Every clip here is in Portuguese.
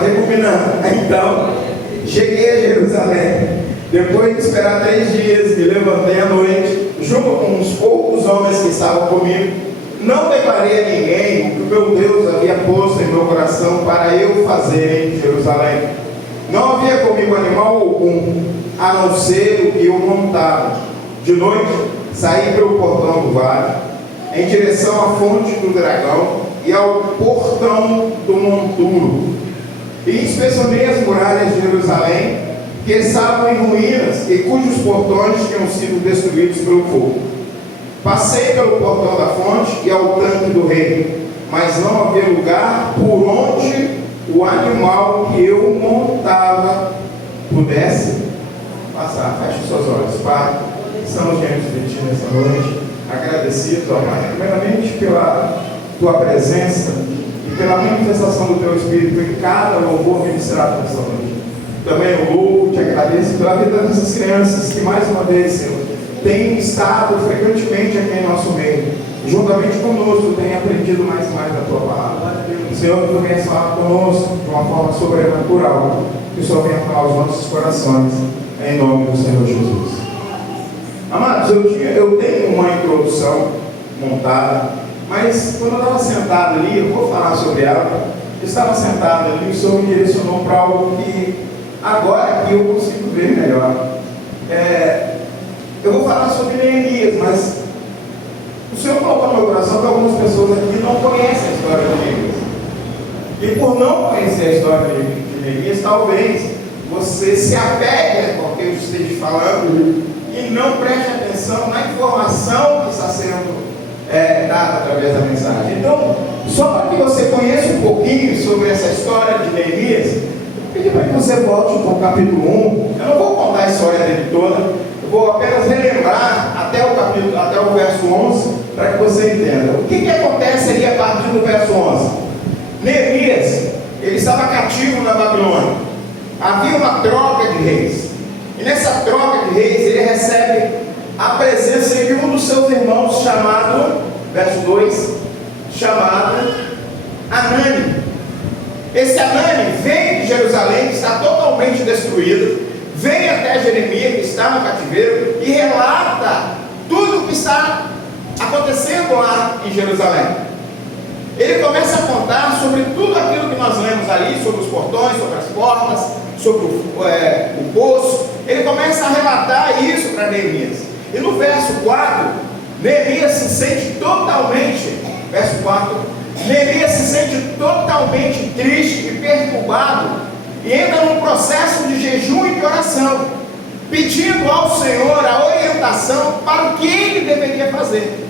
rebobinando. Então, cheguei a Jerusalém. Depois de esperar 3 dias, me levantei à noite, junto com uns poucos homens que estavam comigo. Não declarei a ninguém o que o meu Deus havia posto em meu coração para eu fazer em Jerusalém. Não havia comigo animal algum, a não ser o que eu montava. De noite, saí pelo portão do vale, em direção à fonte do dragão e ao portão do monturo. E inspecionei as muralhas de Jerusalém, que estavam em ruínas e cujos portões tinham sido destruídos pelo fogo. Passei pelo portão da fonte e ao tanque do rei, mas não havia lugar por onde o animal que eu montava pudesse passar. Feche seus olhos, Pai. Estamos diante de Ti nessa noite, agradecidos, ó Pai, primeiramente pela Tua presença e pela manifestação do Teu Espírito em cada louvor ministrado nessa noite. Também eu louvo, te agradeço pela vida dessas crianças que mais uma vez, Senhor, têm estado frequentemente aqui em nosso meio, juntamente conosco, têm aprendido mais e mais da Tua palavra. Senhor, que Tu venhas falar conosco de uma forma sobrenatural, que o Senhor venha falar aos nossos corações, em nome do Senhor Jesus. Amados, eu tenho uma introdução montada, mas quando eu estava sentado ali, eu vou falar sobre ela. Eu estava sentado ali, o Senhor me direcionou para algo que agora aqui eu consigo ver melhor. Eu vou falar sobre Neemias, mas o Senhor colocou no meu coração que algumas pessoas aqui não conhecem a história de Neemias. E por não conhecer a história de Neemias, talvez você se apegue ao que eu esteja falando e não preste atenção na informação que está sendo dada através da mensagem. Então, só para que você conheça um pouquinho sobre essa história de Neemias, eu pedi para que você volte para o capítulo 1. Eu não vou contar a história dele toda, eu vou apenas relembrar até o verso 11, para que você entenda. O que acontece ali a partir do verso 11? Neemias, ele estava cativo na Babilônia. Havia uma troca de reis. E nessa troca de reis, ele recebe a presença de um dos seus irmãos chamado, verso 2, chamado Anani. Esse Anani vem de Jerusalém, que está totalmente destruída, vem até Jeremias, que está no cativeiro, e relata tudo o que está acontecendo lá em Jerusalém. Ele começa a contar sobre tudo aquilo que nós lemos ali, sobre os portões, sobre as portas, sobre o poço. Ele começa a relatar isso para Neemias. E no verso 4, Neemias se sente totalmente, verso 4, Neemias se sente totalmente triste e perturbado, e entra num processo de jejum e de oração, pedindo ao Senhor a orientação para o que ele deveria fazer.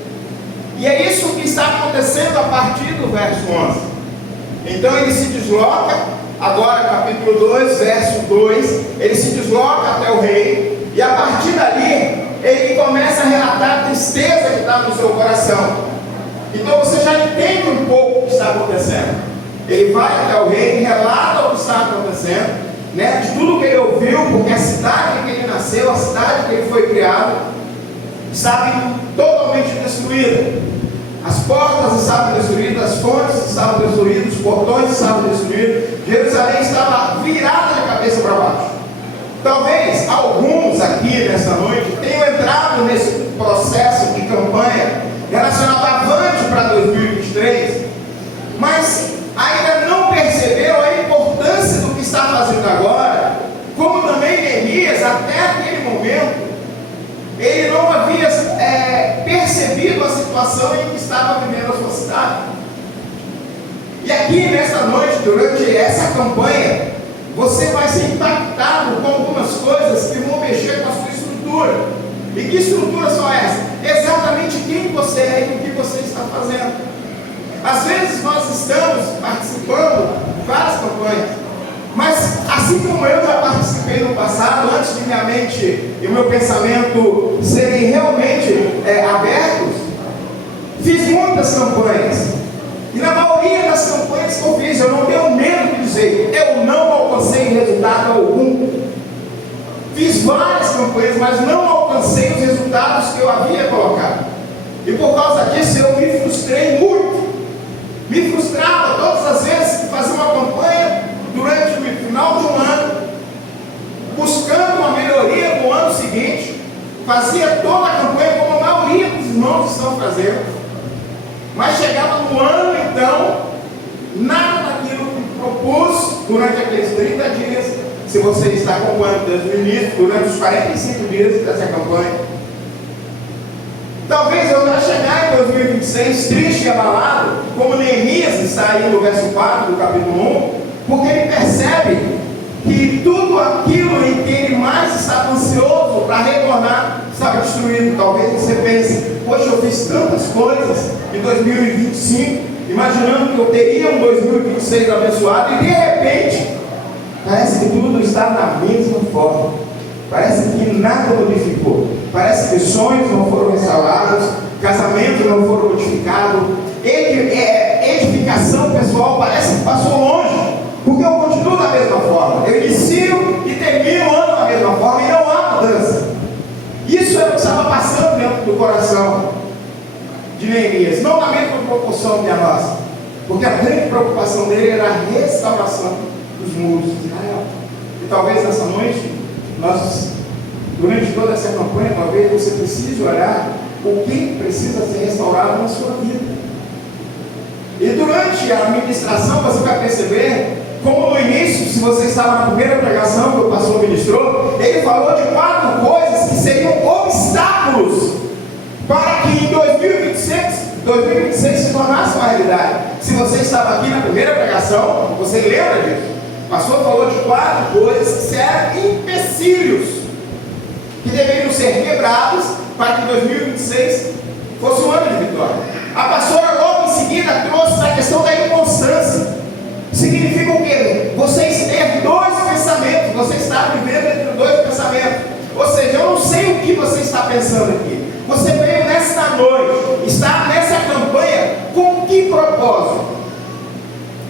E é isso que está acontecendo a partir do verso 11. Então ele se desloca, agora capítulo 2, verso 2, ele se desloca até o rei, e a partir dali, ele começa a relatar a tristeza que está no seu coração. Então você já entende um pouco o que está acontecendo. Ele vai até o rei, relata o que está acontecendo, né, de tudo que ele ouviu, porque a cidade que ele nasceu, a cidade que ele foi criado, estava totalmente destruída. As portas estavam destruídas, as fontes estavam destruídas, os portões estavam destruídos, Jerusalém estava virada de cabeça para baixo. Talvez alguns aqui nessa noite tenham entrado nesse processo de campanha relacionado a Avante para 2023, mas ainda não perceberam a importância do que está fazendo agora, como também Neemias, até aquele momento, ele não havia percebido a situação em que estava vivendo a sua cidade. E aqui nesta noite, durante essa campanha, você vai ser impactado com algumas coisas que vão mexer com a sua estrutura. E que estruturas são essas? Exatamente quem você é e o que você está fazendo. Às vezes nós estamos participando de várias campanhas, mas assim como eu já participei no passado, antes de minha mente e o meu pensamento serem realmente abertos, fiz muitas campanhas. E na maioria das campanhas que eu fiz, eu não tenho medo de dizer, eu não alcancei resultado algum. Fiz várias campanhas, mas não alcancei os resultados que eu havia colocado. E por causa disso eu me frustrei muito. Me frustrava todas as vezes que fazia uma campanha, durante fazia toda a campanha como a maioria dos irmãos estão fazendo, mas chegava no ano, então, nada daquilo que propôs durante aqueles 30 dias, se você está acompanhando desde o início, durante os 45 dias dessa campanha. Talvez eu já chegar em 2026 triste e abalado, como Neemias está aí no verso 4 do capítulo 1, porque ele percebe que tudo aquilo em que ele mais estava ansioso para retornar estava destruído. Talvez você pense, poxa, eu fiz tantas coisas em 2025, imaginando que eu teria um 2026 abençoado, e de repente parece que tudo está da mesma forma, parece que nada modificou, parece que sonhos não foram restaurados, casamentos não foram modificados, edificação pessoal parece que passou longe, porque eu continuo da mesma forma, eu inicio e termino o ano da mesma forma e não há mudança. Isso é o que estava passando dentro do coração de Neemias, não na mesma proporção que a nossa, porque a grande preocupação dele era a restauração dos muros de Israel. E talvez nessa noite, nós, durante toda essa campanha, talvez você precise olhar o que precisa ser restaurado na sua vida. E durante a ministração você vai perceber como no início, se você estava na primeira pregação que o pastor ministrou, ele falou de 4 coisas que seriam obstáculos para que em 2026 se tornasse uma realidade. Se você estava aqui na primeira pregação, você lembra disso? O pastor falou de 4 coisas que eram empecilhos, que deveriam ser quebrados para que 2026 fosse um ano de vitória. A pastora logo em seguida trouxe a questão da inconstância. Significa o quê? Vocês têm 2 pensamentos, você está vivendo entre 2 pensamentos. Ou seja, eu não sei o que você está pensando aqui. Você veio nesta noite, está nessa campanha com que propósito?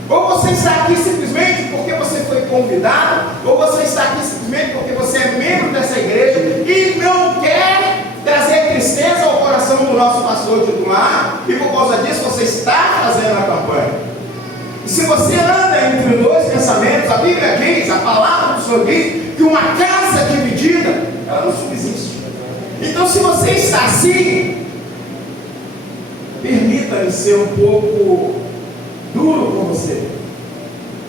Ou você está aqui simplesmente porque você foi convidado, ou você está aqui simplesmente porque você é membro dessa igreja e não quer trazer tristeza ao coração do nosso pastor titular, e por causa disso você está fazendo a campanha. E se você anda entre 2 pensamentos, a Bíblia diz, a palavra do Senhor diz, que uma casa dividida, ela não subsiste. Então, se você está assim, permita-me ser um pouco duro com você.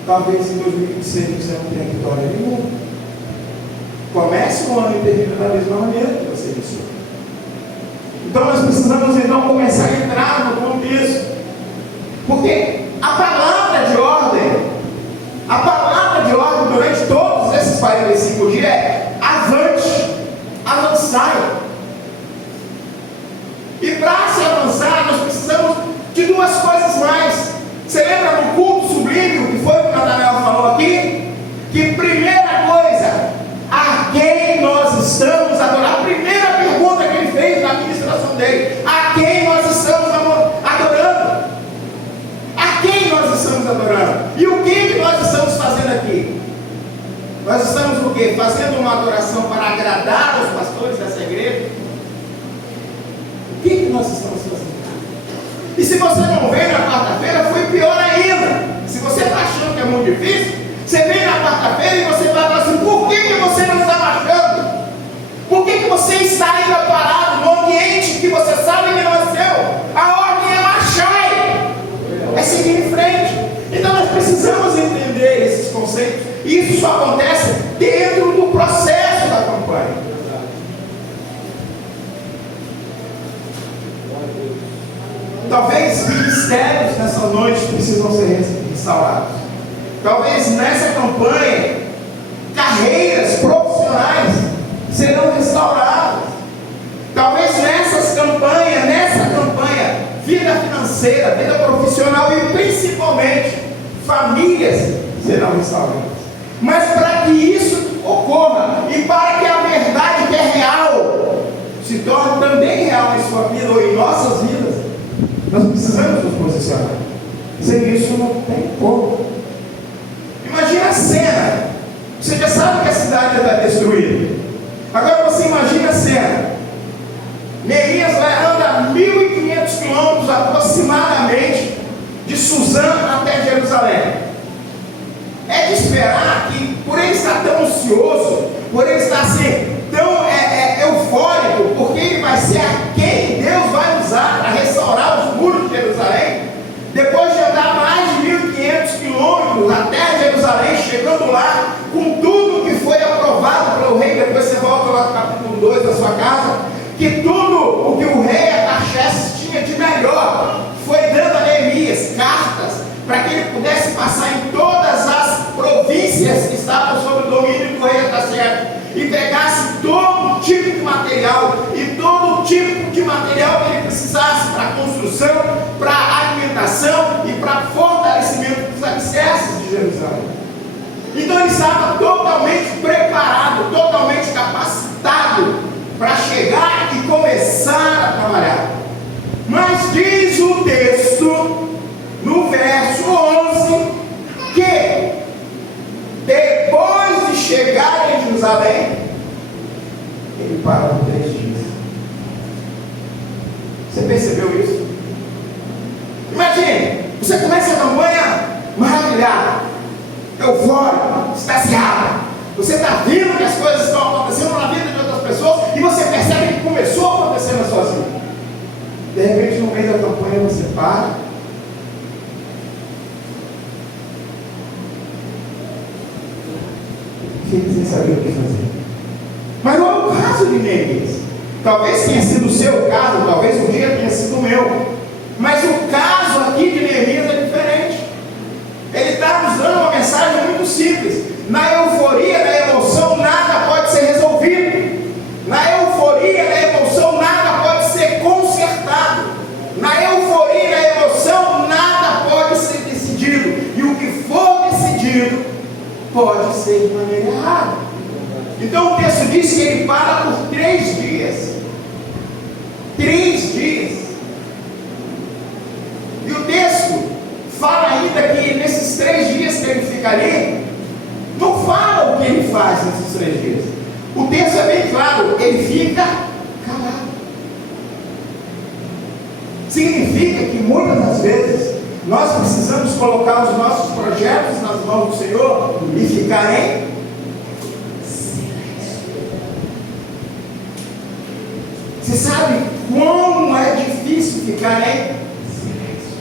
Talvez em 2026 você não tenha vitória nenhuma. Comece o ano e termine da mesma maneira que você iniciou. Então nós precisamos então começar a entrar no contexto, porque a palavra de ordem durante todos esses 45 dias é avante, avançai. E para se avançar nós precisamos de 2 coisas mais. Você lembra no culto sublime, que foi o que o Natanael falou aqui? Que primeira coisa, a quem nós estamos adorando? A primeira pergunta que ele fez na ministração dele: a quem nós estamos adorando? A quem nós estamos adorando? E o que nós estamos fazendo aqui? Nós estamos o quê? Fazendo uma adoração para agradar os pastores dessa igreja? O que nós estamos fazendo? E se você não veio na quarta-feira, foi pior ainda. Se você está achando que é muito difícil, você vem na quarta-feira e você vai falar assim: por que você não está marchando? Por que você está ainda parado no ambiente que você sabe que não é seu? A ordem é marchar, é seguir em frente. Então nós precisamos entender esses conceitos. E isso só acontece dentro do processo da campanha. Talvez ministérios nessa noite precisam ser restaurados. Talvez nessa campanha carreiras profissionais serão restauradas. Talvez nessa campanha, vida financeira, vida profissional e principalmente famílias serão restauradas. Mas para que isso ocorra e para que a verdade que é real se torne também real em sua vida ou em nossas vidas, nós precisamos nos posicionar. Sem isso não tem como. Imagina a cena. Você já sabe que a cidade está destruída. Agora você imagina a cena. Neemias anda 1.500 quilômetros aproximadamente de Suzã até Jerusalém. É de esperar que, por ele estar tão ansioso, por ele estar assim, tão eufórico, chegando lá com tudo que foi aprovado pelo rei. Depois você volta lá no capítulo 2 da sua casa, que tudo o que o rei Artaxerxes tinha de melhor foi dando a Neemias cartas para que ele pudesse passar em todas as províncias que estavam sob o domínio do rei Artaxerxes e pegasse todo tipo de material e todo tipo de material que ele precisasse para construção, para alimentação e para fortalecimento dos alicerces de Jerusalém. Então ele estava totalmente preparado, totalmente capacitado para chegar e começar a trabalhar. Mas diz o texto no verso 11 que depois de chegar em Jerusalém, ele parou por 3 dias. Você percebeu isso? Imagine, você começa a campanha maravilhado, eufórico, extasiado. Você está vendo que as coisas estão acontecendo na vida de outras pessoas e você percebe que começou a acontecer na sua vida. De repente, no meio da campanha, você para. Fica sem saber o que fazer. Mas não é o caso de Neemias. Talvez tenha sido o seu caso, talvez um dia tenha sido o meu. Mas o caso aqui de Neemias é diferente. Ele está nos dando uma mensagem muito simples. Na euforia, na emoção, nada pode ser resolvido. Na euforia, na emoção, nada pode ser consertado. Na euforia, na emoção, nada pode ser decidido. E o que for decidido pode ser de maneira errada. Então o texto diz que ele para por 3 dias. 3 dias. E o texto fala ainda que nesses 3 dias que ele fica ali, não fala o que ele faz nesses 3 dias. O texto é bem claro, ele fica calado. Significa que muitas das vezes nós precisamos colocar os nossos projetos nas mãos do Senhor e ficar em silêncio. Você sabe como é difícil ficar em silêncio.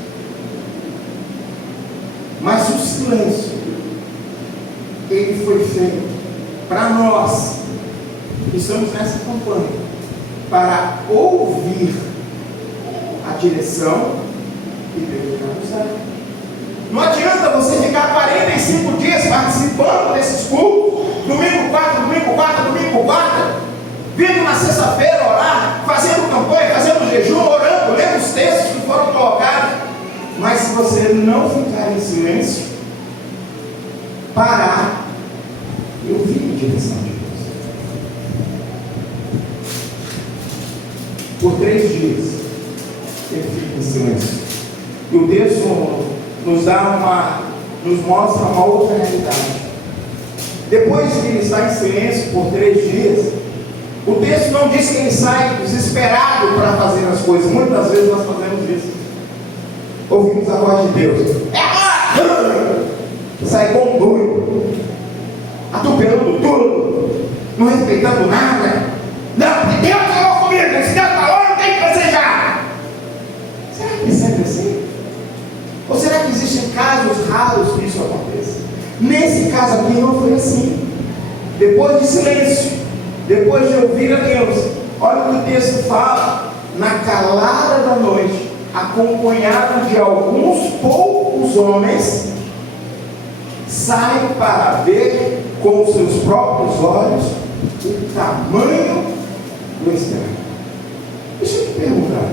Mas o silêncio, ele foi feito para nós que estamos nessa campanha, para ouvir a direção que Deus nos dá. Não adianta você ficar 45 dias participando desses cultos, domingo 4, vindo na sexta-feira orar, fazendo campanha, fazendo jejum, orando, lendo os textos que foram colocados. Mas se você não ficar em silêncio, parar e ouvir a direção de Deus. Por 3 dias, ele fica em silêncio. E o texto nos mostra uma outra realidade. Depois que ele está em silêncio por 3 dias, o texto não diz que ele sai desesperado para fazer as coisas. Muitas vezes nós fazemos isso. Ouvimos a voz de Deus. Sai como um doido, atropelando tudo, não respeitando nada. Não, porque Deus falou comigo. Se Deus falou, não tem que fazer já. Será que é sempre assim? Ou será que existem casos raros que isso aconteça? Nesse caso aqui não foi assim. Depois de silêncio, depois de ouvir a Deus, olha o que o texto fala: na calada da noite, acompanhado de alguns poucos homens, sai para ver com os seus próprios olhos o tamanho do estrago. Deixa eu te perguntar,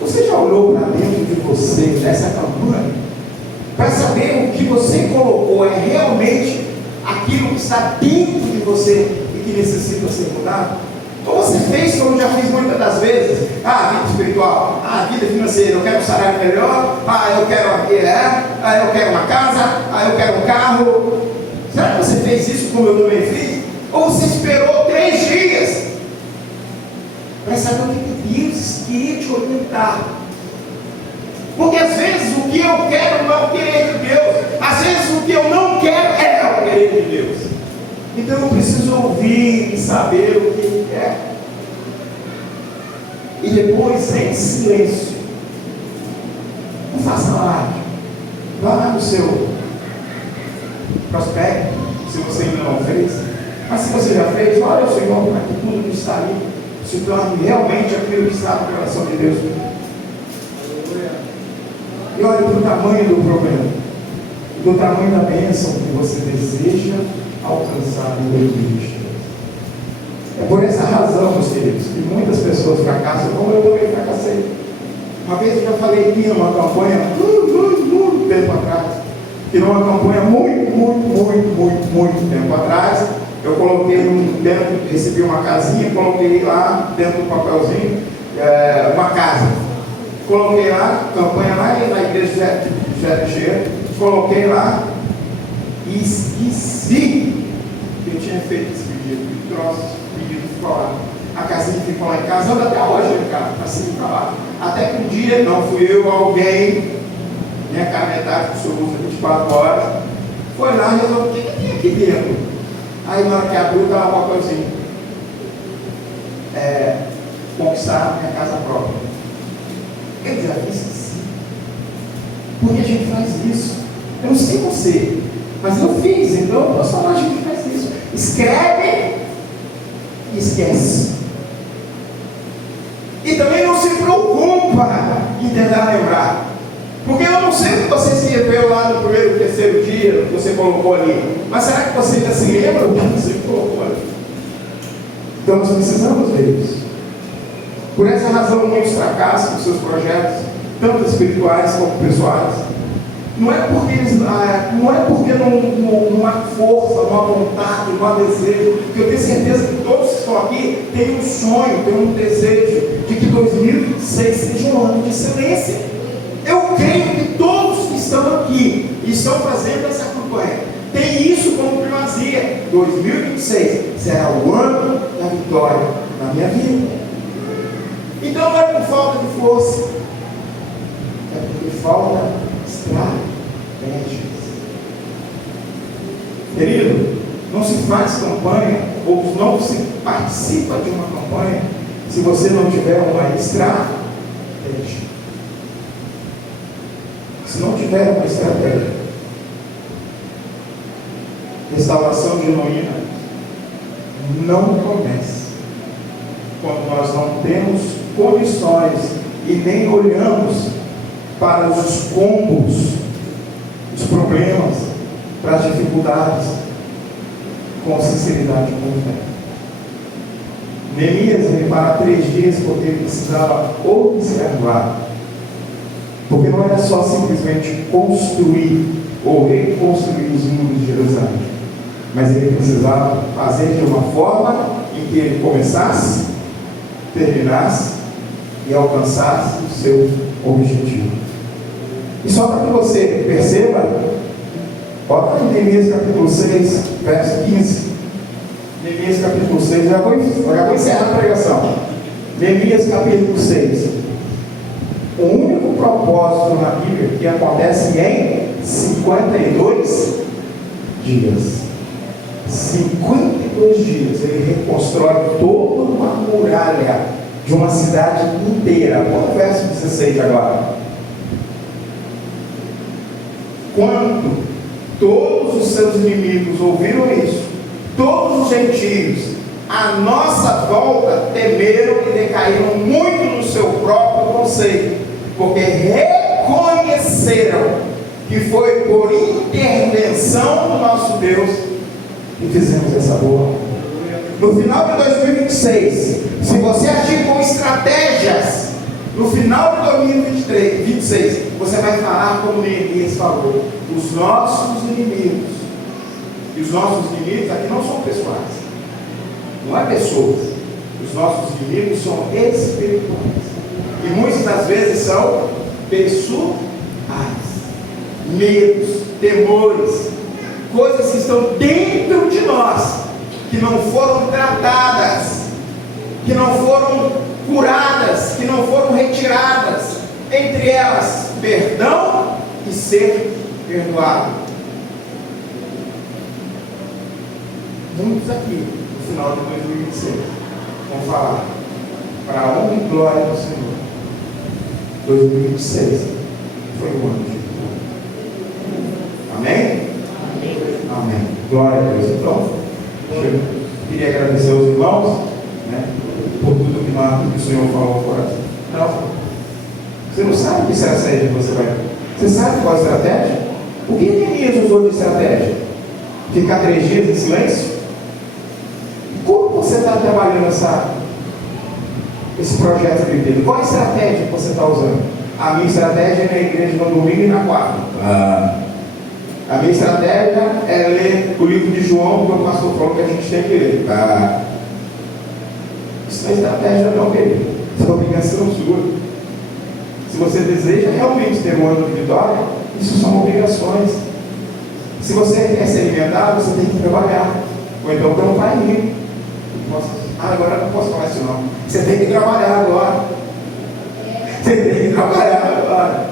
você já olhou para dentro de você, nessa campanha, para saber o que você colocou é realmente aquilo que está dentro de você e que necessita ser mudado? Ou você fez como já fiz muitas das vezes? A vida espiritual, a vida financeira, eu quero um salário melhor, eu quero uma casa, eu quero um carro. Será que você fez isso como eu também fiz? Ou você esperou 3 dias para saber o que Deus queria te orientar? Porque às vezes o que eu quero não é o querer de Deus, às vezes o que eu não quero é o querer de Deus. Então eu preciso ouvir e saber o que Ele quer. E depois, em silêncio, não faça live. Vá lá no seu Prospere, se você ainda não fez. Mas se você já fez, olha o Senhor para que tudo que está ali se torne realmente aquilo que está no coração de Deus. E olhe para o tamanho do problema, do tamanho da bênção que você deseja alcançar em 2023. É por essa razão, meus queridos, que muitas pessoas fracassam, como eu também fracassei. Uma vez eu já falei aqui numa campanha, muito tempo atrás, que numa campanha muito tempo atrás, eu coloquei recebi uma casinha, coloquei lá dentro do papelzinho, uma casa. Coloquei lá, campanha lá na igreja de Jericheiro, coloquei lá e esqueci que eu tinha feito esse pedido. O pedido ficou lá. A casinha ficou lá em casa, anda até hoje, cara, assim para lá. Até que um dia, não fui eu, alguém, minha canetagem que o senhor usa 24 horas, foi lá e resolveu, o que tem aqui dentro? Aí na hora que abriu, estava uma coisinha. Conquistar minha casa própria. Eu já esqueci. Por que a gente faz isso? Eu não sei você, mas eu fiz, então eu posso falar, a gente faz isso. Escreve e esquece. E também não se preocupa em tentar lembrar. Porque eu não sei o que você escreveu lá no primeiro, terceiro dia, que você colocou ali. Mas será que você ainda se lembra do que você colocou ali? Então nós precisamos deles. Por essa razão, muitos fracassam nos seus projetos, tanto espirituais como pessoais. Não é porque não há força, não há vontade, não há desejo. Porque eu tenho certeza que todos que estão aqui têm um sonho, têm um desejo de que 2026 seja um ano de excelência. Eu creio que todos que estão aqui e estão fazendo essa campanha têm isso como primazia. 2026 será o ano da vitória na minha vida. Então não é por falta de força, é porque falta estratégias. Querido, não se faz campanha ou não se participa de uma campanha se você não tiver uma estratégia. Se não tiver uma estratégia, restauração genuína não começa quando nós não temos condições e nem olhamos para os escombros, os problemas, para as dificuldades com sinceridade e com fé. Neemias veio para 3 dias porque ele precisava observar, porque não era só simplesmente construir ou reconstruir os muros de Jerusalém, mas ele precisava fazer de uma forma em que ele começasse, terminasse e alcançasse o seu objetivo. E só para que você perceba, bota em Neemias capítulo 6, verso 15. Neemias capítulo 6, já vou encerrar a pregação. Neemias capítulo 6. O único propósito na Bíblia que acontece em 52 dias. 52 dias ele reconstrói toda uma muralha de uma cidade inteira. Olha o verso 16 agora. Quando todos os seus inimigos ouviram isso, todos os gentios à nossa volta temeram e decaíram muito no seu próprio conceito, porque reconheceram que foi por intervenção do nosso Deus que fizemos essa boa. No final de 2026, se você agir com estratégias, no final de 2026, você vai falar como Neemias falou: os nossos inimigos. E os nossos inimigos aqui não são pessoais, não é pessoas. Os nossos inimigos são espirituais. E muitas das vezes são pessoais. Medos, temores, coisas que estão dentro de nós, que não foram tratadas, que não foram curadas, que não foram retiradas. Entre elas, perdão e ser perdoado. Muitos aqui, no final de 2026, vão falar: para a honra e glória do Senhor, 2026 foi um ano de vitória. Amém? Amém. Amém. Glória a Deus. Então, eu queria agradecer aos irmãos, né, por tudo que o Senhor falou no coração. Não, você não sabe que estratégia você vai. Você sabe qual é a estratégia? O que Neemias usou de estratégia? Ficar 3 dias em silêncio? Como você está trabalhando esse projeto de vida? Qual a estratégia que você está usando? A minha estratégia é na igreja no domingo e na quarta. A minha estratégia é ler o livro de João, que o pastor falou que a gente tem que ler. Isso não é estratégia não, querido. Isso é obrigação sua. Se você deseja realmente ter um ano de vitória, isso são obrigações. Se você quer se alimentar, você tem que trabalhar. Ou então ter um pai rico. Agora eu não posso falar isso não. Você tem que trabalhar agora. Você tem que trabalhar agora.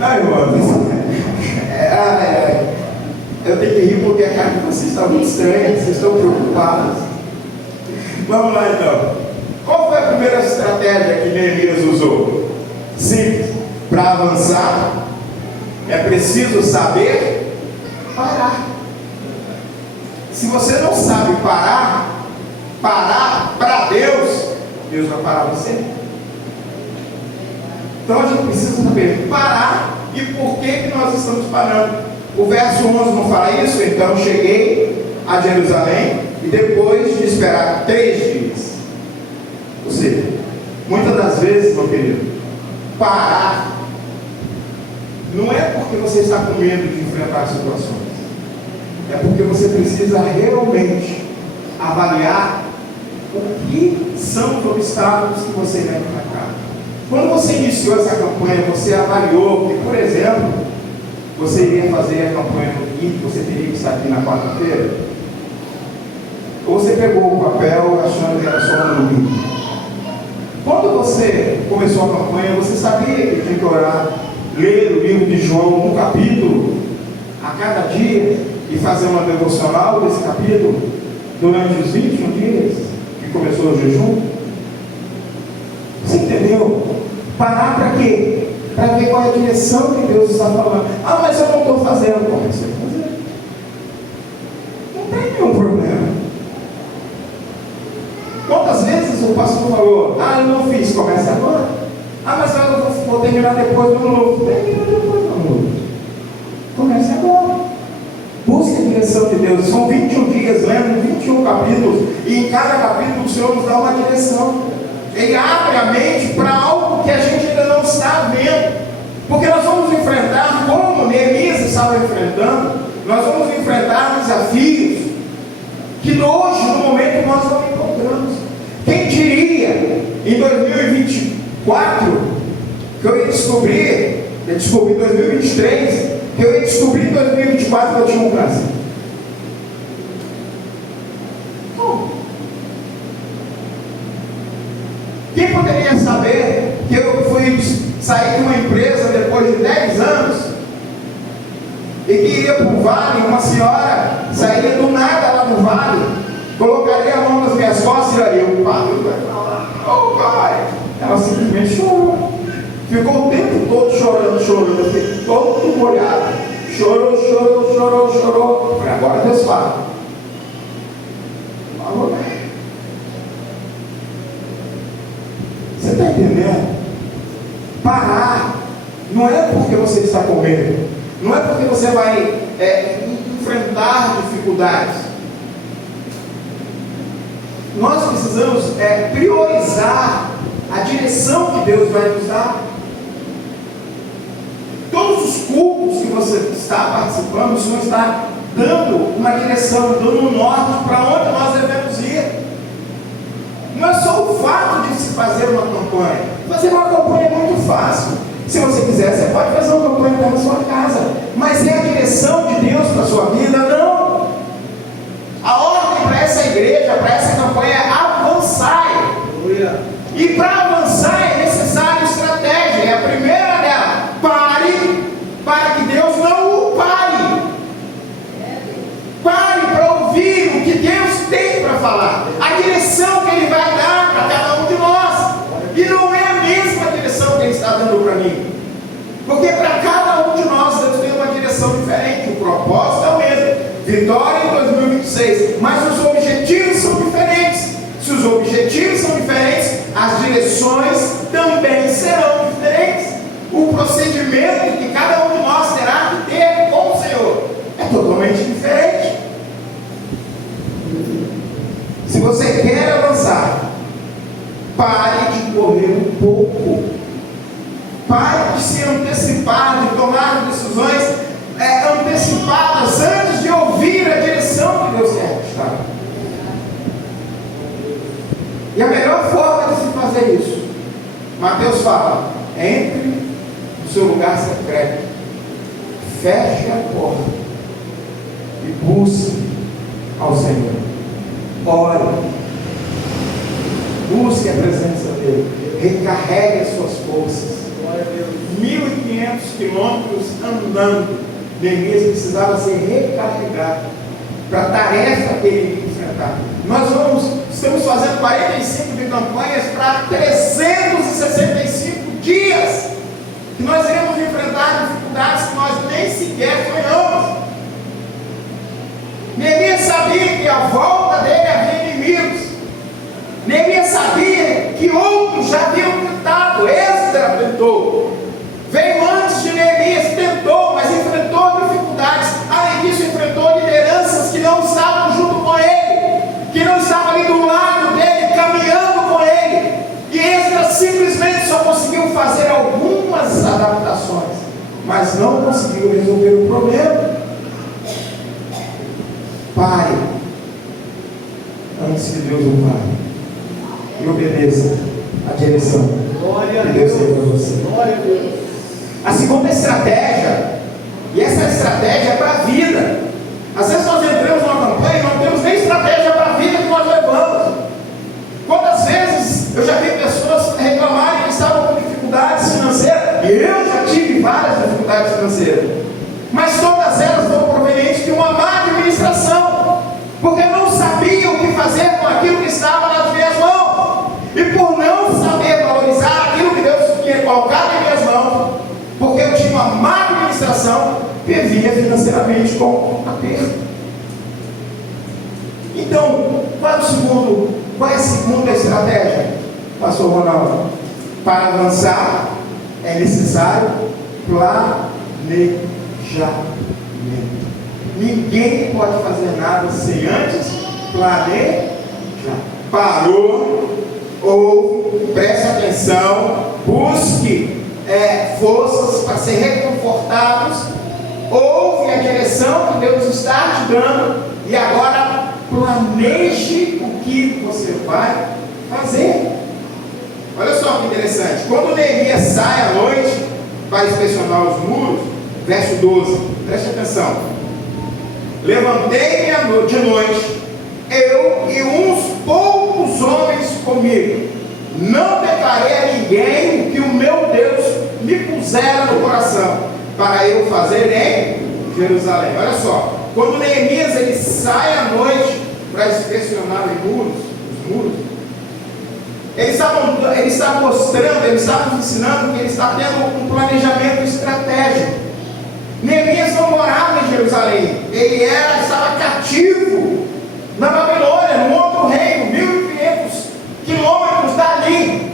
Ai, irmão, eu tenho que rir porque a cara de vocês está muito estranha, vocês estão preocupados. Vamos lá então. Qual foi a primeira estratégia que Neemias usou? Simples. Para avançar, é preciso saber parar. Se você não sabe parar para Deus, Deus vai parar você. Então a gente precisa saber parar e por que nós estamos parando. O verso 11 não fala isso? Então cheguei a Jerusalém e depois de esperar 3 dias. Ou seja, muitas das vezes, meu querido, parar não é porque você está com medo de enfrentar situações. É porque você precisa realmente avaliar o que são os obstáculos que você vai enfrentar. Quando você iniciou essa campanha, você avaliou que, por exemplo, você iria fazer a campanha no domingo, você teria que estar aqui na quarta-feira? Ou você pegou o papel achando que era só no domingo? Quando você começou a campanha, você sabia que tinha que orar, ler o livro de João, um capítulo a cada dia, e fazer uma devocional desse capítulo durante os 21 dias que começou o jejum? Você entendeu? Parar para quê? Para ver qual é a direção que Deus está falando. Ah, mas eu não estou fazendo. Comecei a fazer. Não tem nenhum problema. Quantas vezes o pastor falou: ah, eu não fiz, começa agora. Ah, mas eu vou terminar depois do novo. Termina depois do novo. Comece agora. Busque a direção de Deus. São 21 dias lendo 21 capítulos. E em cada capítulo o Senhor nos dá uma direção. Ele abre a mente para algo que a gente ainda não está vendo. Porque nós vamos enfrentar, como Neemias estava enfrentando, nós vamos enfrentar desafios que hoje, no momento, nós não encontramos. Quem diria em 2024 que eu ia descobrir, eu descobri em 2023, que eu ia descobrir em 2024 que eu tinha um câncer? Quem poderia saber que eu fui sair de uma empresa depois de 10 anos e que iria para o vale, uma senhora sairia do nada lá no vale, colocaria a mão nas minhas costas e olharia: o padre vai falar, oh pai. Ela simplesmente chorou, ficou o tempo todo chorando, todo molhado, chorou. Agora Deus fala. Falou, né? Você está entendendo? Parar não é porque você está com medo, não é porque você vai enfrentar dificuldades. Nós precisamos priorizar a direção que Deus vai nos dar. Todos os cultos que você está participando, o Senhor está dando uma direção, dando um norte para onde nós devemos ir. Não é só o fato de se fazer uma campanha. Fazer uma campanha é muito fácil. Se você quiser, você pode fazer uma campanha na sua casa. Mas é a direção de Deus para a sua vida? Não. A ordem para essa igreja, para essa campanha é avançar. E para avançar é necessário estratégia. E a primeira dela: pare para que Deus não o pare. Pare para ouvir o que Deus tem para falar. A direção que Ele vai dar para cada um de nós. E não é a mesma direção vitória em 2026, mas os objetivos são diferentes. Se os objetivos são diferentes, as direções também serão diferentes. O procedimento que cada um de nós terá que ter com o Senhor é totalmente diferente. Se você quer avançar, pare de correr um pouco. Pare de se antecipar, de tomar decisões antecipadas antes de ouvir a direção que Deus quer estar. E a melhor forma de se fazer isso, Mateus fala: entre no seu lugar secreto, feche a porta e busque ao Senhor. Ore, busque a presença dele, recarregue as suas forças. 1.500 quilômetros andando, Neemias precisava se recarregar para a tarefa que ele ia enfrentar. Nós estamos fazendo 45 de campanhas para 365 dias, que nós iremos enfrentar dificuldades que nós nem sequer sonhamos. Neemias sabia que à volta dele havia inimigos. Neemias sabia que outros já haviam tentado. Esdras tentou, veio antes de Neemias, tentou, mas enfrentou dificuldades. Além disso, enfrentou lideranças que não estavam junto com ele, que não estavam ali do lado dele, caminhando com ele. E Esdras simplesmente só conseguiu fazer algumas adaptações, mas não conseguiu resolver o problema. Pare antes que Deus o pare e obedeça a direção que Deus tem para você. A segunda estratégia, e essa estratégia é para a vida. Às vezes nós entramos numa campanha e não temos nem estratégia para a vida que nós levamos. Quantas vezes eu já vi pessoas reclamarem que estavam com dificuldades financeiras, e eu já tive várias dificuldades financeiras, mas todas elas foram provenientes de uma má administração, porque não sabiam o que fazer com aquilo que estava nas minhas mãos. E por não saber valorizar aquilo que Deus tinha colocado em minhas mãos, porque eu tinha uma má administração, vivia financeiramente com aperto. Então, qual é a segunda estratégia, Pastor Ronaldo? Para avançar é necessário planejamento. Ninguém pode fazer nada sem antes planejar. Parou, ouve, preste atenção, busque forças para ser reconfortados, ouve a direção que Deus está te dando e agora planeje o que você vai fazer. Olha só que interessante, quando Neemias sai à noite para inspecionar os muros, verso 12, preste atenção: levantei-me de noite, eu e uns poucos homens comigo, não declarei a ninguém o que o meu Deus me pusera no coração para eu fazer em Jerusalém. Olha só, quando Neemias ele sai à noite para inspecionar os muros, ele está mostrando, ele está nos ensinando que ele está tendo um planejamento estratégico. Neemias não morava em Jerusalém, ele estava cativo na Babilônia, num outro reino, 1.500 quilômetros dali.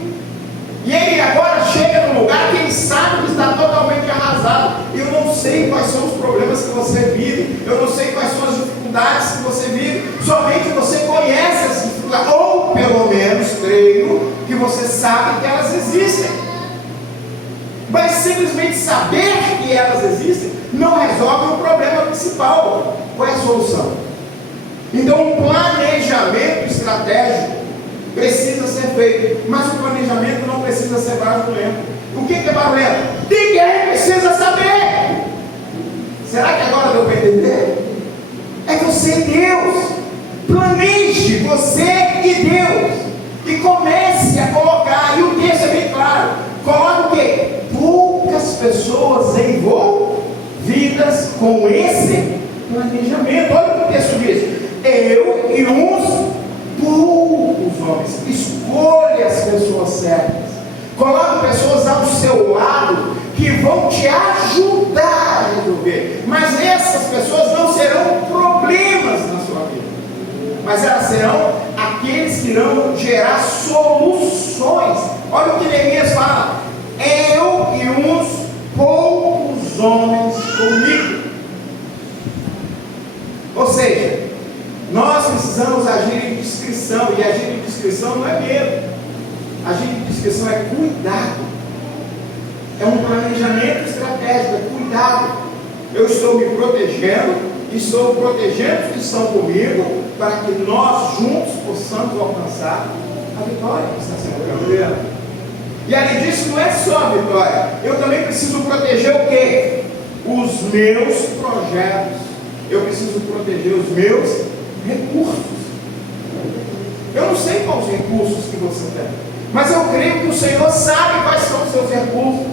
E ele agora chega num lugar que ele sabe que está totalmente arrasado. Eu não sei quais são os problemas que você vive, eu não sei quais são as dificuldades que você vive, somente você conhece essas dificuldades, ou pelo menos creio que você sabe que elas existem. Mas simplesmente saber que elas existem não resolve o problema principal. Qual é a solução? Então um planejamento estratégico precisa ser feito, mas o planejamento não precisa ser barulhento. O que é barulhento? Ninguém precisa saber. Será que agora deu para entender? É você e Deus. Planeje você e Deus e comece a colocar, e o texto é bem claro, coloca o quê? Poucas pessoas envolvidas com esse planejamento. Olha o que o texto diz: eu e uns poucos homens. Escolha as pessoas certas, coloque pessoas ao seu lado que vão te ajudar a resolver, mas essas pessoas não serão um problema mas elas serão aqueles que irão gerar soluções. Olha o que Neemias fala: eu e uns poucos homens comigo. Ou seja, nós precisamos agir em discrição, e agir em discrição não é medo, agir em discrição é cuidado, é um planejamento estratégico, é cuidado. Eu estou me protegendo, estou protegendo os que estão comigo, para que nós juntos possamos alcançar a vitória que está sendo campeã. E além disso, não é só a vitória, eu também preciso proteger o quê? Os meus projetos, eu preciso proteger os meus recursos. Eu não sei quais os recursos que você tem, mas eu creio que o Senhor sabe quais são os seus recursos,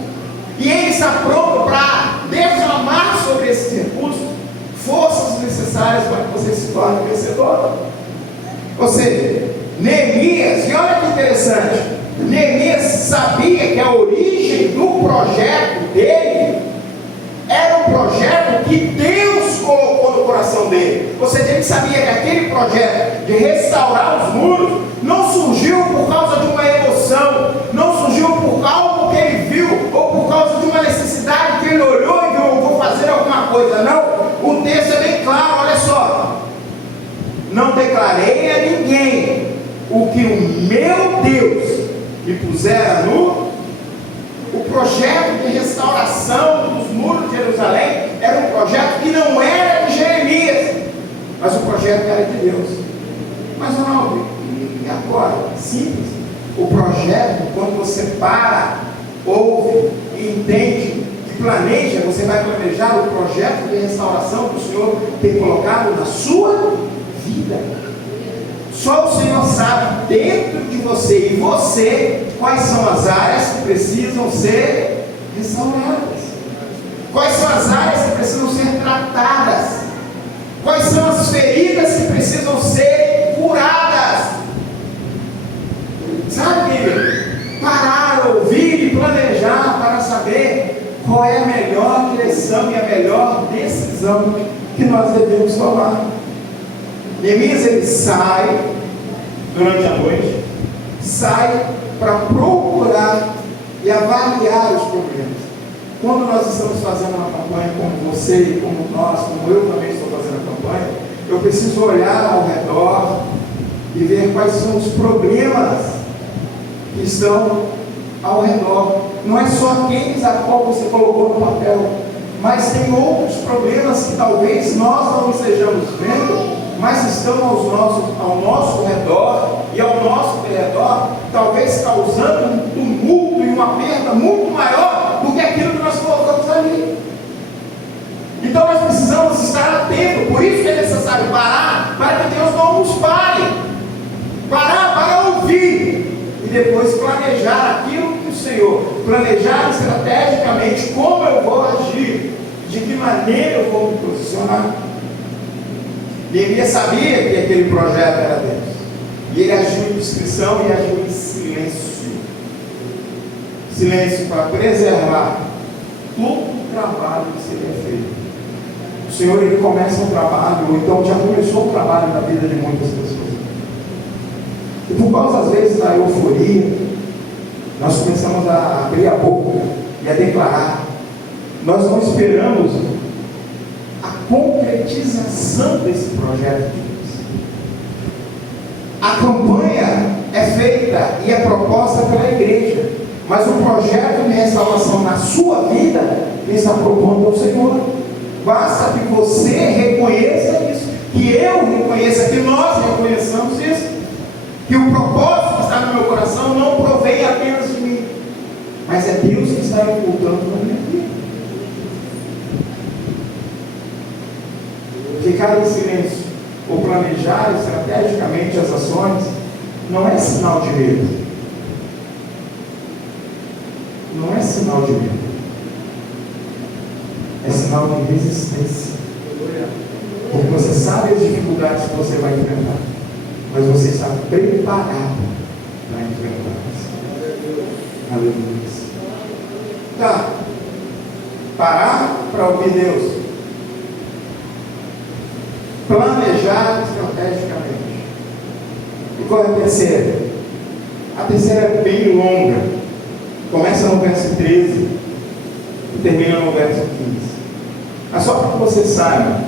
e Ele está pronto para derramar sobre esses recursos forças necessárias para que você se torne vencedor. Ou seja, Neemias, e olha que interessante, Neemias sabia que a origem do projeto dele era um projeto que Deus colocou no coração dele. Ou seja, ele sabia que aquele projeto de restaurar os muros não surgiu por causa de uma emoção, não surgiu por algo que ele viu, ou por causa de uma necessidade que ele olhou e viu: eu vou fazer alguma coisa. Não, o texto é bem claro, olha só: não declarei a ninguém o que o meu Deus me pusera no... O projeto de restauração dos muros de Jerusalém era um projeto que não era de Jeremias, mas o projeto era de Deus. Mas não, e agora? Simples. O projeto, quando você para, ouve, entende e planeja, você vai planejar o projeto de restauração que o Senhor tem colocado na sua vida. Só o Senhor sabe dentro de você e você quais são as áreas que precisam ser restauradas, quais são as áreas que precisam ser tratadas, quais são as feridas que precisam ser curadas. Sabe, querido? Parar, ouvir e planejar para saber qual é a melhor direção e a melhor decisão que nós devemos tomar. Neemias, ele sai durante a noite, sai para procurar e avaliar os problemas. Quando nós estamos fazendo uma campanha, como você e como nós, como eu também estou fazendo a campanha, eu preciso olhar ao redor e ver quais são os problemas que estão ao redor. Não é só aqueles a qual você colocou no papel, mas tem outros problemas que talvez nós não estejamos vendo, mas estão ao nosso redor e ao nosso redor, talvez causando um tumulto e uma perda muito maior do que aquilo que nós colocamos ali. Então nós precisamos estar atentos. Por isso que é necessário parar, para que Deus não nos pare. Parar para ouvir e depois planejar aquilo que o Senhor, planejar estrategicamente como eu vou agir, de que maneira eu vou me posicionar. Neemias sabia que aquele projeto era Deus, e ele agiu em discrição e agiu em silêncio. Silêncio para preservar todo o trabalho que seria feito. O Senhor, ele começa um trabalho, ou então já começou um trabalho na vida de muitas pessoas, e por causa às vezes da euforia, nós começamos a abrir a boca e a declarar. Nós não esperamos concretização desse projeto de Deus. A campanha é feita e é proposta pela igreja, mas o projeto de restauração na sua vida, ele está propondo ao Senhor. Basta que você reconheça isso, que eu reconheça, que nós reconheçamos isso, que o propósito que está no meu coração não provém apenas de mim, mas é Deus que está ocultando na minha vida. Ficar em silêncio ou planejar estrategicamente as ações não é sinal de medo. Não é sinal de medo. É sinal de resistência. Porque você sabe as dificuldades que você vai enfrentar, mas você está preparado para enfrentá-las. Aleluia. Tá. Parar para ouvir Deus. Planejar estrategicamente. qual é a terceira? A terceira é bem longa. Começa no verso 13 e termina no verso 15. Mas só para que você saiba,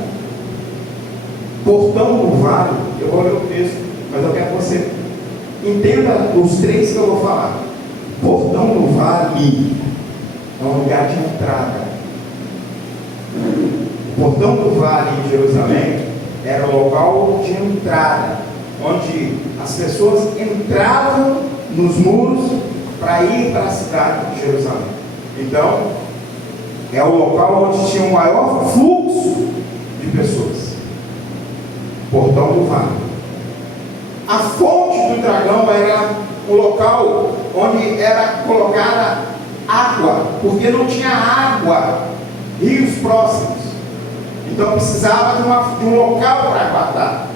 portão do vale, eu vou ler o texto, mas eu quero que você entenda os três que eu vou falar. Portão do vale é um lugar de entrada. O portão do vale em Jerusalém era o local de entrada, onde as pessoas entravam nos muros para ir para a cidade de Jerusalém. Então, é o local onde tinha o maior fluxo de pessoas. Portão do vale. A fonte do dragão era o local onde era colocada água, porque não tinha água, rios próximos. Então precisava de um local para guardar.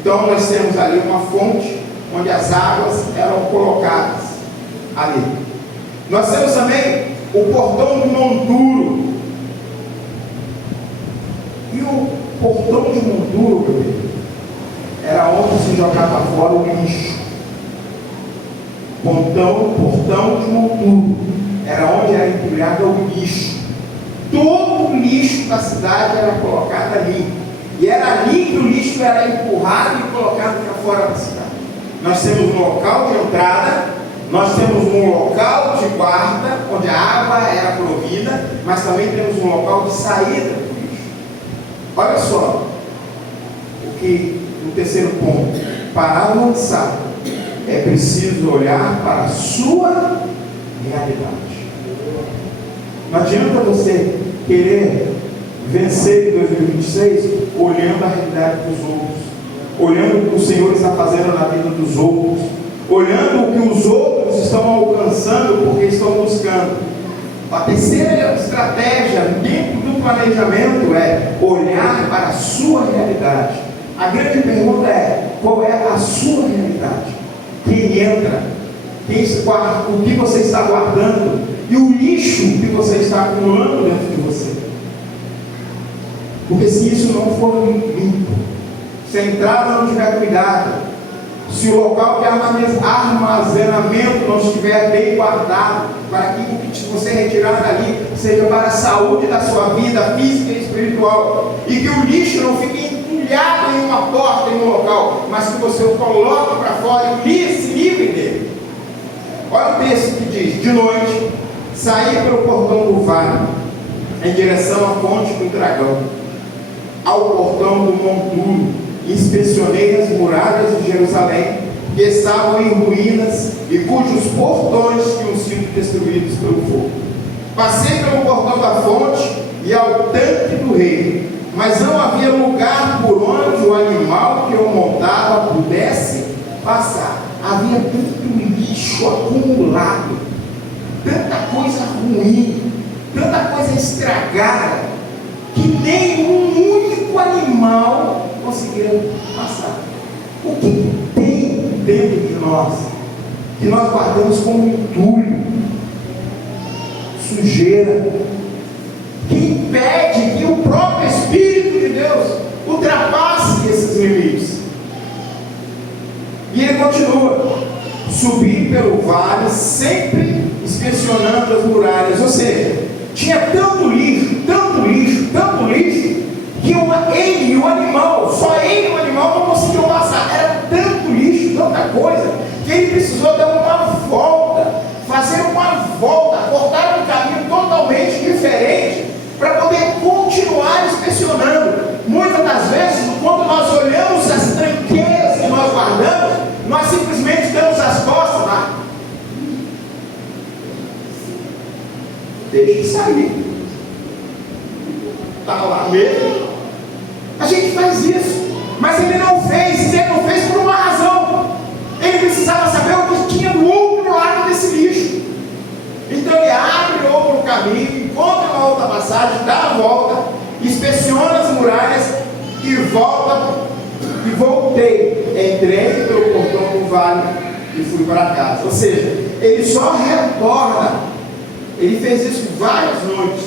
Então nós temos ali uma fonte onde as águas eram colocadas ali. Nós temos também o portão do monturo. E o portão de monturo, meu Deus, era onde se jogava fora o lixo. Portão de monturo era onde era empilhado o lixo. Todo o lixo da cidade era colocado ali. E era ali que o lixo era empurrado e colocado para fora da cidade. Nós temos um local de entrada, nós temos um local de guarda, onde a água era provida, mas também temos um local de saída do lixo. Olha só, o terceiro ponto, para avançar, é preciso olhar para a sua realidade. Não adianta você querer vencer em 2026 olhando a realidade dos outros, olhando o que o Senhor está fazendo na vida dos outros, olhando o que os outros estão alcançando porque estão buscando. A terceira estratégia dentro do planejamento é olhar para a sua realidade. A grande pergunta é: qual é a sua realidade? Quem entra? O que você está guardando? E o lixo que você está acumulando dentro de você? Porque se isso não for limpo, se a entrada não tiver cuidado, se o local de armazenamento não estiver bem guardado, para que o que você retirar dali seja para a saúde da sua vida física e espiritual, e que o lixo não fique entulhado em uma porta, em um local, mas que você o coloque para fora e se livre dele. Olha o texto que diz: de noite saí pelo portão do vale em direção à fonte do dragão, ao portão do monturo, inspecionei as muralhas de Jerusalém, que estavam em ruínas e cujos portões tinham sido destruídos pelo fogo. Passei pelo portão da fonte e ao tanque do rei, mas não havia lugar por onde o animal que eu montava pudesse passar. Havia tanto lixo acumulado, tanta coisa ruim, tanta coisa estragada, que nenhum único animal conseguia passar. O que tem dentro de nós que nós guardamos como entulho, sujeira, que impede que o próprio Espírito de Deus ultrapasse esses limites? E ele continua: subi pelo vale, sempre inspecionando as muralhas. Ou seja, tinha tanto lixo, que ele e o animal, só ele e o animal não conseguiam passar. Era tanto lixo, tanta coisa, que ele precisou dar uma volta, fazer uma volta, cortar um caminho totalmente diferente, para poder continuar inspecionando. Muitas das vezes, quando nós olhamos as tranqueiras que nós guardamos, nós simplesmente damos as costas lá. Deixa sair. Está lá mesmo. A gente faz isso. Mas ele não fez. Ele não fez por uma razão. Ele precisava saber o que tinha do outro lado desse lixo. Então ele abre outro caminho, encontra uma outra passagem, dá a volta, inspeciona as muralhas e volta. E voltei. Entrei pelo portão do vale e fui para casa. Ou seja, ele só retorna. Ele fez isso várias noites.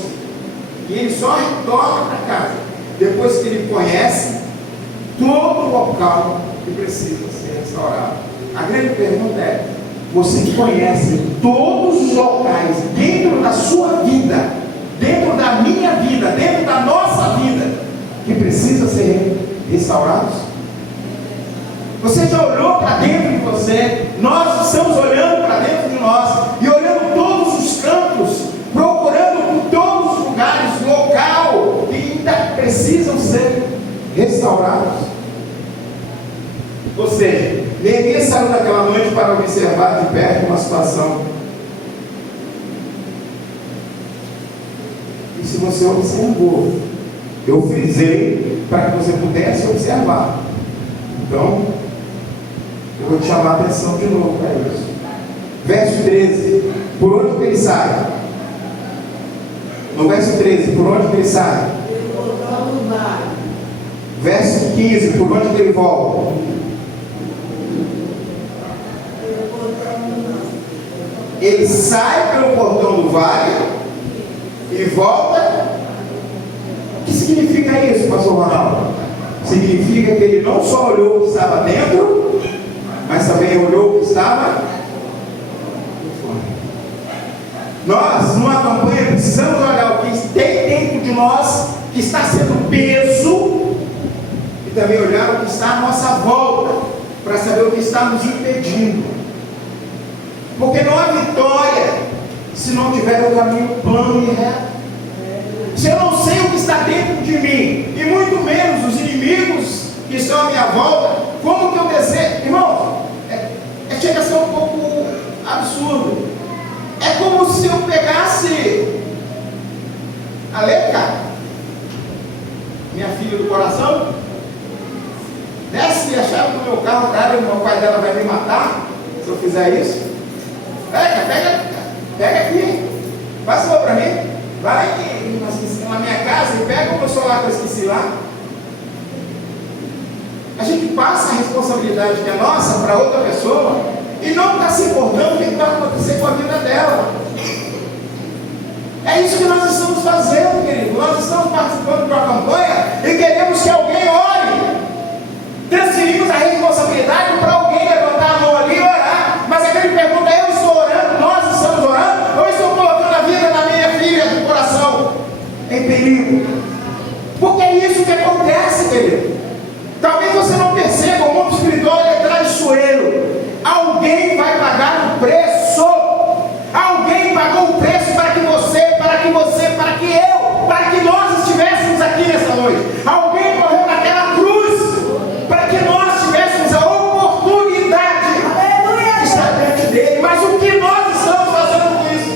E ele só retorna para casa depois que ele conhece todo o local que precisa ser restaurado. A grande pergunta é: você conhece todos os locais dentro da sua vida, dentro da minha vida, dentro da nossa vida, que precisa ser restaurados? Você já olhou para dentro de você? Nós estamos olhando para dentro de nós e olhando todos os campos, procurando por todos os lugares, local, que ainda precisam ser restaurados. Ou seja, Neemias saiu daquela noite para observar de perto uma situação. E se você observou, eu frisei para que você pudesse observar. Então, eu vou te chamar a atenção de novo para isso. Verso 13, por onde que ele sai? No verso 13, por onde que ele sai? Verso 15, por onde que ele volta? Ele sai pelo portão do vale e volta. O que significa isso, pastor Ronaldo? Significa que ele não só olhou o que estava dentro, mas também olhou o que estava fora. Nós, numa campanha, precisamos olhar o que tem dentro de nós, que está sendo peso, e também olhar o que está à nossa volta, para saber o que está nos impedindo. Porque não há vitória se não tiver um caminho plano e reto. Se eu não sei o que está dentro de mim, e muito menos os inimigos que estão à minha volta, como que eu desejo? Irmão, chega a ser um pouco absurdo. É como se eu pegasse a Leca, minha filha do coração, desce e achava que o meu carro, cara, o pai dela vai me matar se eu fizer isso. Pega aqui, faz favor para mim, vai na minha casa e pega o meu celular que eu esqueci lá. A gente passa a responsabilidade que é nossa para outra pessoa e não está se importando o que vai acontecer com a vida dela. É isso que nós estamos fazendo, querido. Nós estamos participando de uma campanha e queremos que alguém ore. Transferimos a responsabilidade para alguém levantar a mão ali e orar. Mas a grande pergunta é: eu estou orando, nós estamos orando, ou estou colocando a vida da minha filha do coração em perigo? Porque é isso que acontece, querido. Talvez você não perceba, o mundo espiritual é traiçoeiro. Alguém vai pagar o preço. Alguém pagou o preço para que nós estivéssemos aqui nessa noite. Alguém morreu naquela cruz para que nós tivéssemos a oportunidade de estar diante dele. Mas o que nós estamos fazendo com isso?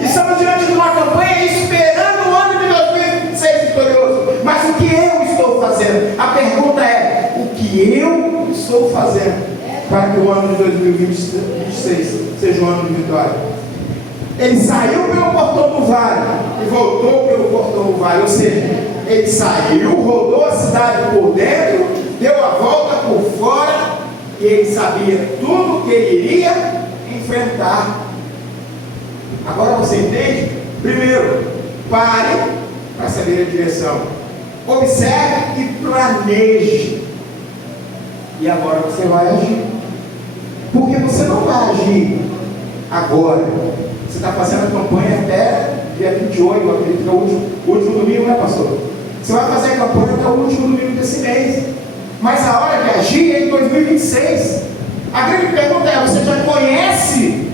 Estamos diante de uma campanha esperando o ano de 2026 vitorioso. Mas o que eu estou fazendo? A pergunta é: o que eu estou fazendo para que o ano de 2026 seja um ano de vitória? Ele saiu pelo portão do vale e voltou pelo portão do vale. Ou seja, ele saiu, rodou a cidade por dentro, deu a volta por fora, e ele sabia tudo o que ele iria enfrentar. Agora você entende? Primeiro, pare para saber a direção. Observe e planeje. E agora você vai agir. Porque você não vai agir agora. Você está fazendo a campanha até dia 28, eu acredito que é o último domingo, né, pastor? Você vai fazer a campanha até o último domingo desse mês. Mas a hora de agir é em 2026. A grande pergunta é: você já conhece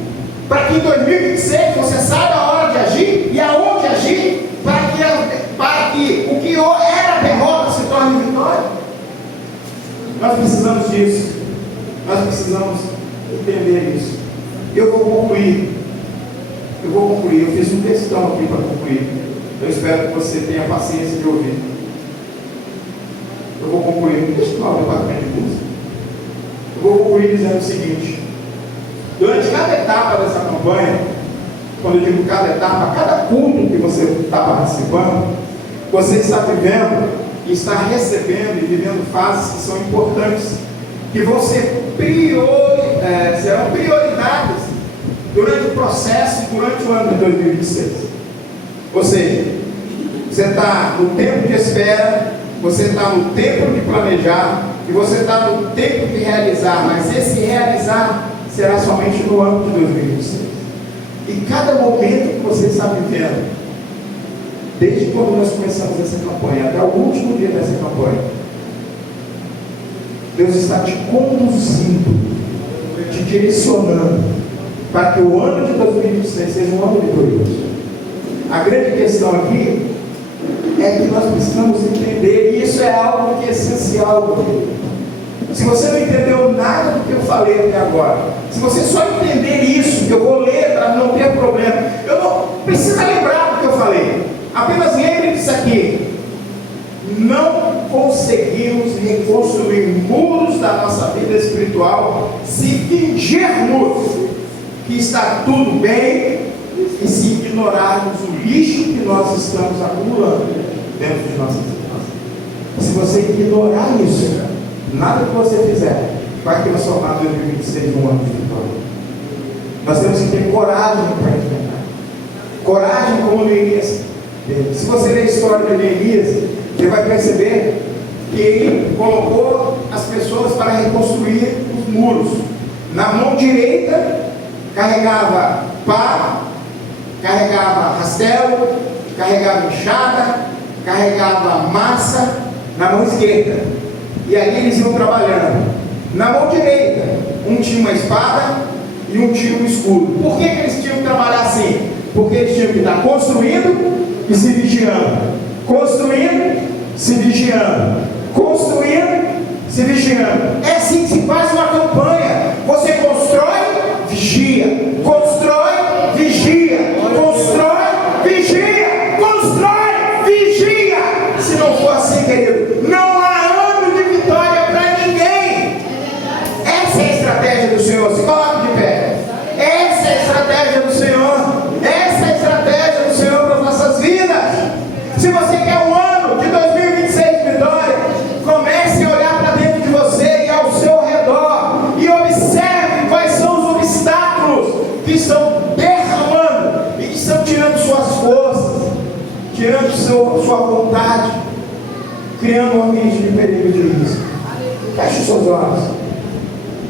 para que em 2026 você saiba a hora de agir e aonde agir para que o que era derrota se torne vitória? Nós precisamos disso. Nós precisamos entender isso. Eu vou concluir. Eu fiz um textão aqui para concluir. Eu espero que você tenha paciência de ouvir. Eu vou concluir. Deixa eu falar o departamento de música. Eu vou concluir dizendo o seguinte: durante cada etapa dessa campanha, quando eu digo cada etapa, cada culto que você está participando, você está vivendo e está recebendo e vivendo fases que são importantes, que vão ser serão prioridades durante o processo e durante o ano de 2026. Ou seja, você está no tempo de espera, você está no tempo de planejar e e você está no tempo de realizar, mas esse realizar será somente no ano de 2026. E cada momento que você está vivendo, desde quando nós começamos essa campanha até o último dia dessa campanha, Deus está te conduzindo, te direcionando, para que o ano de 2026 seja um ano vitorioso. A grande questão aqui é que nós precisamos entender, e isso é algo que é essencial, meu querido. Se você não entendeu nada do que eu falei até agora, se você só entender isso, que eu vou ler para não ter problema, eu não precisa lembrar do que eu falei, apenas lembre disso aqui. Não conseguimos reconstruir muros da nossa vida espiritual se fingirmos que está tudo bem e se ignorarmos o lixo que nós estamos acumulando dentro de nossas vidas. Se você ignorar isso, nada que você fizer vai transformar 2026 num ano de vitória. Nós temos que ter coragem para enfrentar. Coragem como Neemias. Se você ler a história de Neemias, você vai perceber que ele colocou as pessoas para reconstruir os muros. Na mão direita carregava pá, carregava rastelo, carregava enxada, carregava massa na mão esquerda. E aí eles iam trabalhando. Na mão direita, um tinha uma espada e um tinha um escudo. Por que eles tinham que trabalhar assim? Porque eles tinham que estar construindo e se vigiando. Construindo, se vigiando. Construindo, se vigiando. É assim que se faz uma campanha. Você constrói, vigia. Constrói, vigia. Constrói, vigia. Constrói, vigia. Se não for assim, querido, não há ano de vitória para ninguém. Essa é a estratégia do Senhor. Se coloque de pé. Essa é a estratégia do Senhor. Essa é a estratégia do Senhor para as nossas vidas. Se você quer um ano de 2026 de vitória, comece a olhar para dentro de você e ao seu redor e observe quais são os obstáculos que estão derramando e que estão tirando suas forças, tirando sua vontade, criando um ambiente de perigo e de risco. Feche os seus olhos.